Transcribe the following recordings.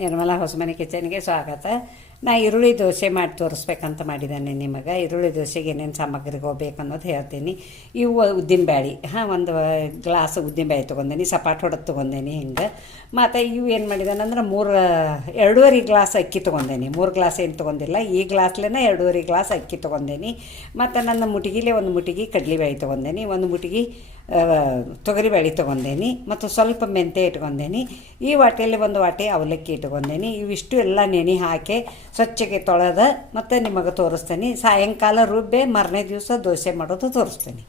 ನಿರ್ಮಲಾ ಹೊಸಮನೆ ಕಿಚನ್ಗೆ ಸ್ವಾಗತ. ನಾ ಈರುಳ್ಳಿ ದೋಸೆ ಮಾಡಿ ತೋರಿಸ್ಬೇಕಂತ ಮಾಡಿದ್ದಾನೆ ನಿಮಗೆ. ಈರುಳ್ಳಿ ದೋಸೆಗೆ ಏನೇನು ಸಾಮಗ್ರಿಗೆ ಹೋಗ್ಬೇಕು ಅನ್ನೋದು ಹೇಳ್ತೀನಿ. ಇವು ಉದ್ದಿನಬೇಳೆ, ಒಂದು ಗ್ಲಾಸ್ ಉದ್ದಿನಬೇಳೆ ತೊಗೊಂಡೇನಿ, ಸಪಾಟ್ ಹೊಡೆದು ತೊಗೊಂಡೇನಿ ಹಿಂಗೆ. ಮತ್ತು ಇವು ಏನು ಮಾಡಿದ್ದಾನೆ ಅಂದ್ರೆ 2.5 ಗ್ಲಾಸ್ ಅಕ್ಕಿ ತೊಗೊಂಡೇನಿ. 3 ಗ್ಲಾಸ್ ಏನು ತೊಗೊಂಡಿಲ್ಲ, ಈ ಗ್ಲಾಸ್ಲೇ 2.5 ಗ್ಲಾಸ್ ಅಕ್ಕಿ ತೊಗೊಂಡೇನಿ. ಮತ್ತು ನನ್ನ ಮುಟಿಗಿಲೆ ಒಂದು ಮುಟಿಗೆ ಕಡಲೆಬೇಳೆ ತೊಗೊಂಡೇನಿ, ಒಂದು ಮುಟಿಗೆ ತೊಗರಿಬೇಳೆ ತೊಗೊಂಡೇನಿ, ಮತ್ತು ಸ್ವಲ್ಪ ಮೆಂತ್ಯ ಇಟ್ಕೊಂಡೇನಿ. ಈ ವಾಟೆಯಲ್ಲಿ ಒಂದು ವಾಟೆ ಅವಲಕ್ಕಿ ಇಟ್ಕೊಂಡೇನಿ. ಇವಿಷ್ಟು ಎಲ್ಲ ನೆನೆ ಹಾಕಿ ಸ್ವಚ್ಛಗೆ ತೊಳೆದ ಮತ್ತು ನಿಮಗೆ ತೋರಿಸ್ತೀನಿ. ಸಾಯಂಕಾಲ ರುಬ್ಬೆ ಮರನೇ ದಿವಸ ದೋಸೆ ಮಾಡೋದು ತೋರಿಸ್ತೀನಿ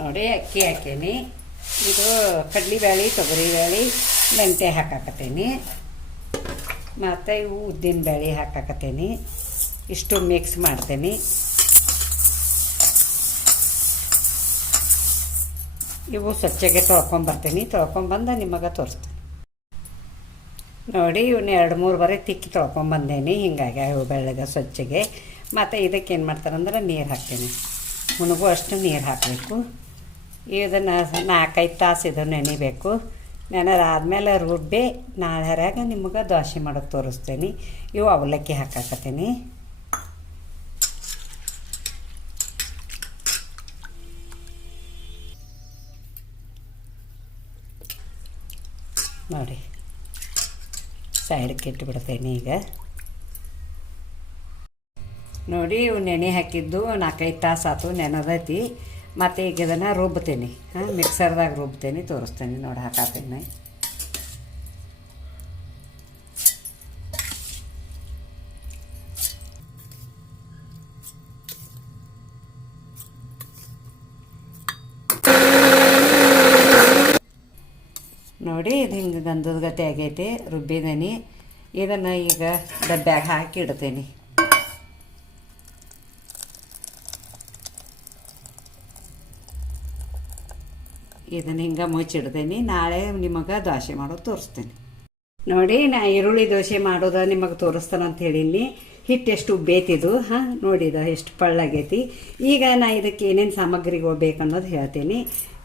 ನೋಡಿ. ಅಕ್ಕಿ ಹಾಕೇನಿ, ಇದು ಕಡಲೆಬೇಳೆ, ತೊಗರಿಬೇಳೆ, ಮೆಂತ್ಯ ಹಾಕಾಕತ್ತೀನಿ, ಮತ್ತು ಇವು ಉದ್ದಿನಬೇಳೆ ಹಾಕಾಕತ್ತೀನಿ. ಇಷ್ಟು ಮಿಕ್ಸ್ ಮಾಡ್ತೀನಿ. ಇವು ಸ್ವಚ್ಛಗೆ ತೊಳ್ಕೊಂಬರ್ತೀನಿ. ತೊಳ್ಕೊಂಬಂದು ನಿಮಗೆ ತೋರಿಸ್ತೀನಿ ನೋಡಿ. ಇವನ್ನ 2-3 ಬಾರಿ ತಿಕ್ಕಿ ತೊಳ್ಕೊಂಬಂದೇನಿ. ಹಿಂಗಾಗಿ ಇವು ಬೆಳ್ಳಗೆ ಸ್ವಚ್ಛಗೆ. ಮತ್ತು ಇದಕ್ಕೆ ಏನು ಮಾಡ್ತಾರಂದ್ರೆ ನೀರು ಹಾಕ್ತೀನಿ. ಮುಣಗು ಅಷ್ಟು ನೀರು ಹಾಕಬೇಕು. ಇದನ್ನು 4-5 ತಾಸು ಇದು ನೆನಿಬೇಕು. ನೆನೆದಾದ್ಮೇಲೆ ರುಬ್ಬಿ ನಾಳೆರಾಗ ನಿಮಗೆ ದೋಸೆ ಮಾಡೋದು ತೋರಿಸ್ತೀನಿ. ಇವು ಅವಲಕ್ಕಿ ಹಾಕಾಕತ್ತೀನಿ. ನೋಡಿ, ಸೈಡ್ಗೆ ಇಟ್ಟುಬಿಡ್ತೇನೆ ಈಗ. ನೋಡಿ, ಇವು ನೆನೆ ಹಾಕಿದ್ದು 4-5 ತಾಸು ಆಯ್ತು, ನೆನೆದೈತಿ. ಮತ್ತು ಈಗ ಇದನ್ನು ರುಬ್ತೀನಿ. ಮಿಕ್ಸರ್ದಾಗ ರುಬ್ತೀನಿ, ತೋರಿಸ್ತೇನೆ ನೋಡಿ. ಹಾಕತ್ತೇನೆ. ನೋಡಿ, ಇದು ಹಿಂಗೆ ಗಂಧದ ಗತೆ ಆಗೈತಿ, ರುಬ್ಬಿದ್ದೀನಿ. ಇದನ್ನು ಈಗ ಡಬ್ಬ್ಯಾಗ ಹಾಕಿ ಇಡ್ತೀನಿ. ಇದನ್ನು ಹಿಂಗೆ ಮುಚ್ಚಿಡ್ತೀನಿ. ನಾಳೆ ನಿಮಗೆ ದೋಸೆ ಮಾಡೋದು ತೋರಿಸ್ತೀನಿ ನೋಡಿ. ನಾ ಈರುಳ್ಳಿ ದೋಸೆ ಮಾಡೋದು ನಿಮಗೆ ತೋರಿಸ್ತಾನೆ ಅಂತ ಹೇಳೀನಿ. ಹಿಟ್ಟು ಎಷ್ಟು ಬೇತಿದು, ನೋಡಿದ ಎಷ್ಟು ಪಳ್ಳಾಗೈತಿ. ಈಗ ನಾ ಇದಕ್ಕೆ ಏನೇನು ಸಾಮಗ್ರಿಗಳು ಬೇಕನ್ನೋದು ಹೇಳ್ತೀನಿ.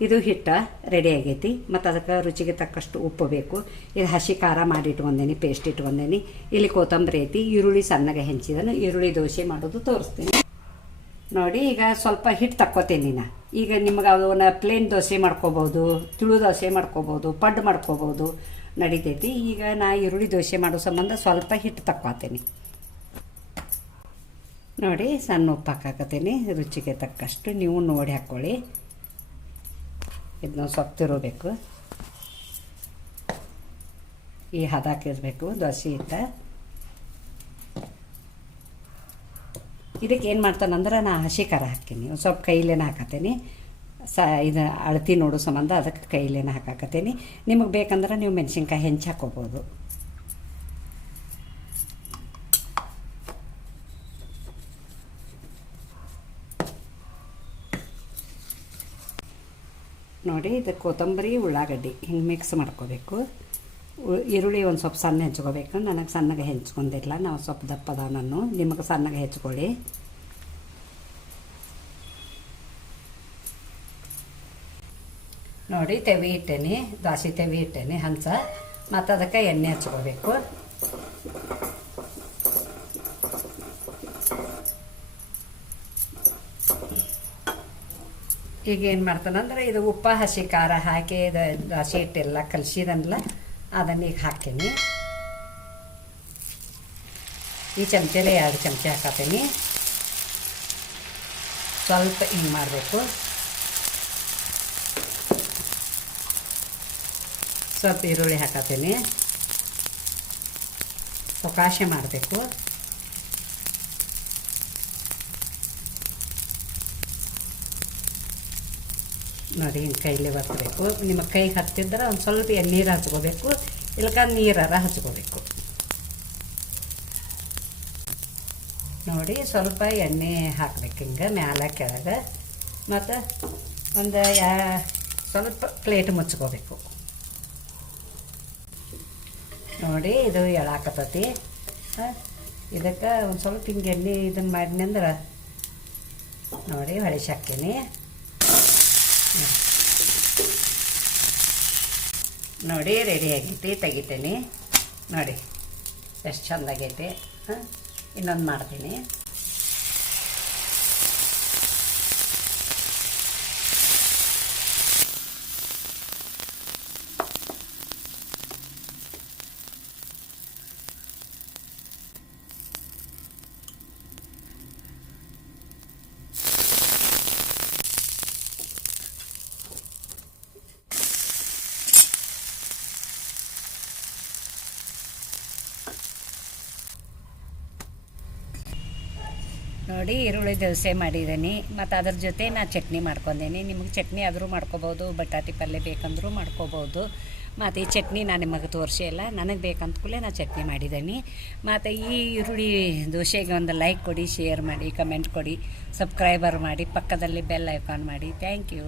ಇದು ಹಿಟ್ಟು ರೆಡಿ ಆಗೈತಿ, ಮತ್ತು ಅದಕ್ಕೆ ರುಚಿಗೆ ತಕ್ಕಷ್ಟು ಉಪ್ಪು ಬೇಕು. ಇದು ಹಸಿ ಖಾರ ಮಾಡಿ ಇಟ್ಕೊಂಡೇನಿ, ಪೇಸ್ಟ್ ಇಟ್ಕೊಂಡೇನಿ. ಇಲ್ಲಿ ಕೊತ್ತಂಬರಿ ಐತಿ, ಈರುಳ್ಳಿ ಸಣ್ಣಗೆ ಹೆಂಚಿದನು. ಈರುಳ್ಳಿ ದೋಸೆ ಮಾಡೋದು ತೋರಿಸ್ತೀನಿ ನೋಡಿ. ಈಗ ಸ್ವಲ್ಪ ಹಿಟ್ಟು ತಕ್ಕೋತೀನಿ ನಾ. ಈಗ ನಿಮಗೆ ಅವನ್ನ ಪ್ಲೇನ್ ದೋಸೆ ಮಾಡ್ಕೋಬೋದು, ತುಳು ದೋಸೆ ಮಾಡ್ಕೋಬೋದು, ಪಡ್ಡು ಮಾಡ್ಕೋಬೋದು, ನಡಿತೈತಿ. ಈಗ ನಾ ಈರುಳ್ಳಿ ದೋಸೆ ಮಾಡೋ ಸಂಬಂಧ ಸ್ವಲ್ಪ ಹಿಟ್ಟು ತಕ್ಕೋತೀನಿ ನೋಡಿ. ಸಣ್ಣ ಉಪ್ಪು ಹಾಕಾಕತ್ತೀನಿ, ರುಚಿಗೆ ತಕ್ಕಷ್ಟು. ನೀವು ನೋಡಿ ಹಾಕ್ಕೊಳ್ಳಿ. ಇದನ್ನ ಸ್ವಲ್ಪ ತಿರುಗಬೇಕು. ಈ ಹದ ಹಾಕಿರ್ಬೇಕು ದೋಸೆ ಹಿಟ್ಟು. ಇದಕ್ಕೆ ಏನು ಮಾಡ್ತಾನಂದ್ರೆ ನಾ ಹಸಿ ಖಾರ ಹಾಕ್ತೀನಿ. ಒಂದು ಸ್ವಲ್ಪ ಕೈಲೇನ ಹಾಕತ್ತೀನಿ. ಇದು ಅಳತಿ ನೋಡೋ ಸಂಬಂಧ ಅದಕ್ಕೆ ಕೈಲೇನ ಹಾಕಾಕತ್ತೀನಿ. ನಿಮಗೆ ಬೇಕಂದ್ರೆ ನೀವು ಮೆಣಸಿನ್ಕಾಯಿ ಹೆಂಚು ಹಾಕ್ಕೋಬೋದು. ನೋಡಿ, ಇದಕ್ಕೆ ಕೊತ್ತಂಬರಿ, ಉಳ್ಳಾಗಡ್ಡಿ ಹಿಂಗೆ ಮಿಕ್ಸ್ ಮಾಡ್ಕೋಬೇಕು. ಈರುಳ್ಳಿ ಒಂದು ಸ್ವಲ್ಪ ಸಣ್ಣ ಹೆಚ್ಕೋಬೇಕು. ನನಗೆ ಸಣ್ಣಗೆ ಹೆಚ್ಕೊಂಡಿಲ್ಲ, ನಾವು ಸ್ವಲ್ಪ ದಪ್ಪದ ನಾನು. ನಿಮಗೆ ಸಣ್ಣಗೆ ಹೆಚ್ಕೊಳ್ಳಿ. ನೋಡಿ, ತೆವಿ ಇಟ್ಟೇನಿ, ದಾಸಿ ತೆವಿ ಇಟ್ಟೇನಿ ಹಂಚ. ಮತ್ತು ಅದಕ್ಕೆ ಎಣ್ಣೆ ಹಚ್ಕೋಬೇಕು. ಈಗ ಏನು ಮಾಡ್ತಾನಂದ್ರೆ ಇದು ಉಪ್ಪು ಹಸಿ ಖಾರ ಹಾಕಿ ಇದು ದಾಸಿ ಹಿಟ್ಟೆಲ್ಲ ಕಲಸಿದನಲ್ಲ ಅದನ್ನು ಈಗ ಹಾಕ್ತೀನಿ. ಈ ಚಮಚೆಲೆ 2 ಚಮಚೆ ಹಾಕತ್ತೀನಿ. ಸ್ವಲ್ಪ ಹಿಂಗೆ ಮಾಡಬೇಕು. ಸ್ವಲ್ಪ ಈರುಳ್ಳಿ ಹಾಕತ್ತೀನಿ. ಅವಕಾಶ ಮಾಡಬೇಕು. ನೋಡಿ, ಹಿಂಗೆ ಕೈಲಿ ಬರ್ತಬೇಕು. ನಿಮ್ಮ ಕೈಗೆ ಹತ್ತಿದ್ರೆ ಒಂದು ಸ್ವಲ್ಪ ನೀರು ಹಚ್ಕೋಬೇಕು, ಇಲ್ಲಕ ನೀರಾರ ಹಚ್ಕೋಬೇಕು. ನೋಡಿ, ಸ್ವಲ್ಪ ಎಣ್ಣೆ ಹಾಕ್ಬೇಕು ಹಿಂಗೆ ಮ್ಯಾಲ ಕೆಳಗೆ. ಮತ್ತು ಒಂದು ಸ್ವಲ್ಪ ಪ್ಲೇಟ್ ಮುಚ್ಕೋಬೇಕು. ನೋಡಿ, ಇದು ಎಳಾಕತ್ತತಿ. ಇದಕ್ಕೆ ಒಂದು ಸ್ವಲ್ಪ ಹಿಂಗೆ ಎಣ್ಣೆ ಇದನ್ನು ಮಾಡಿನಿ ಅಂದ್ರೆ ನೋಡಿ ಹೊಳಿಸಿ ಹಾಕ್ತೀನಿ. ನೋಡಿ ರೆಡಿ ಆಗೈತಿ, ತೆಗಿತೀನಿ ನೋಡಿ ಎಷ್ಟು ಚೆಂದಾಗೈತಿ. ಹಾಂ, ಇನ್ನೊಂದು ಮಾಡ್ತೀನಿ. ನೋಡಿ ಈರುಳ್ಳಿ ದೋಸೆ ಮಾಡಿದ್ದೀನಿ, ಮತ್ತು ಅದ್ರ ಜೊತೆ ನಾನು ಚಟ್ನಿ ಮಾಡ್ಕೊಂಡೇನಿ. ನಿಮಗೆ ಚಟ್ನಿ ಆದರೂ ಮಾಡ್ಕೋಬೋದು, ಬಟಾಟಿ ಪಲ್ಯ ಬೇಕಂದ್ರೂ ಮಾಡ್ಕೋಬೋದು. ಮತ್ತು ಈ ಚಟ್ನಿ ನಾನು ನಿಮಗೆ ತೋರಿಸಿಲ್ಲ, ನನಗೆ ಬೇಕಂತ ಕೂಡಲೇ ನಾನು ಚಟ್ನಿ ಮಾಡಿದ್ದೀನಿ. ಮತ್ತು ಈ ಈರುಳ್ಳಿ ದೋಸೆಗೆ ಒಂದು ಲೈಕ್ ಕೊಡಿ, ಶೇರ್ ಮಾಡಿ, ಕಮೆಂಟ್ ಕೊಡಿ, ಸಬ್ಸ್ಕ್ರೈಬರ್ ಮಾಡಿ, ಪಕ್ಕದಲ್ಲಿ ಬೆಲ್ ಐಕಾನ್ ಮಾಡಿ. Thank you.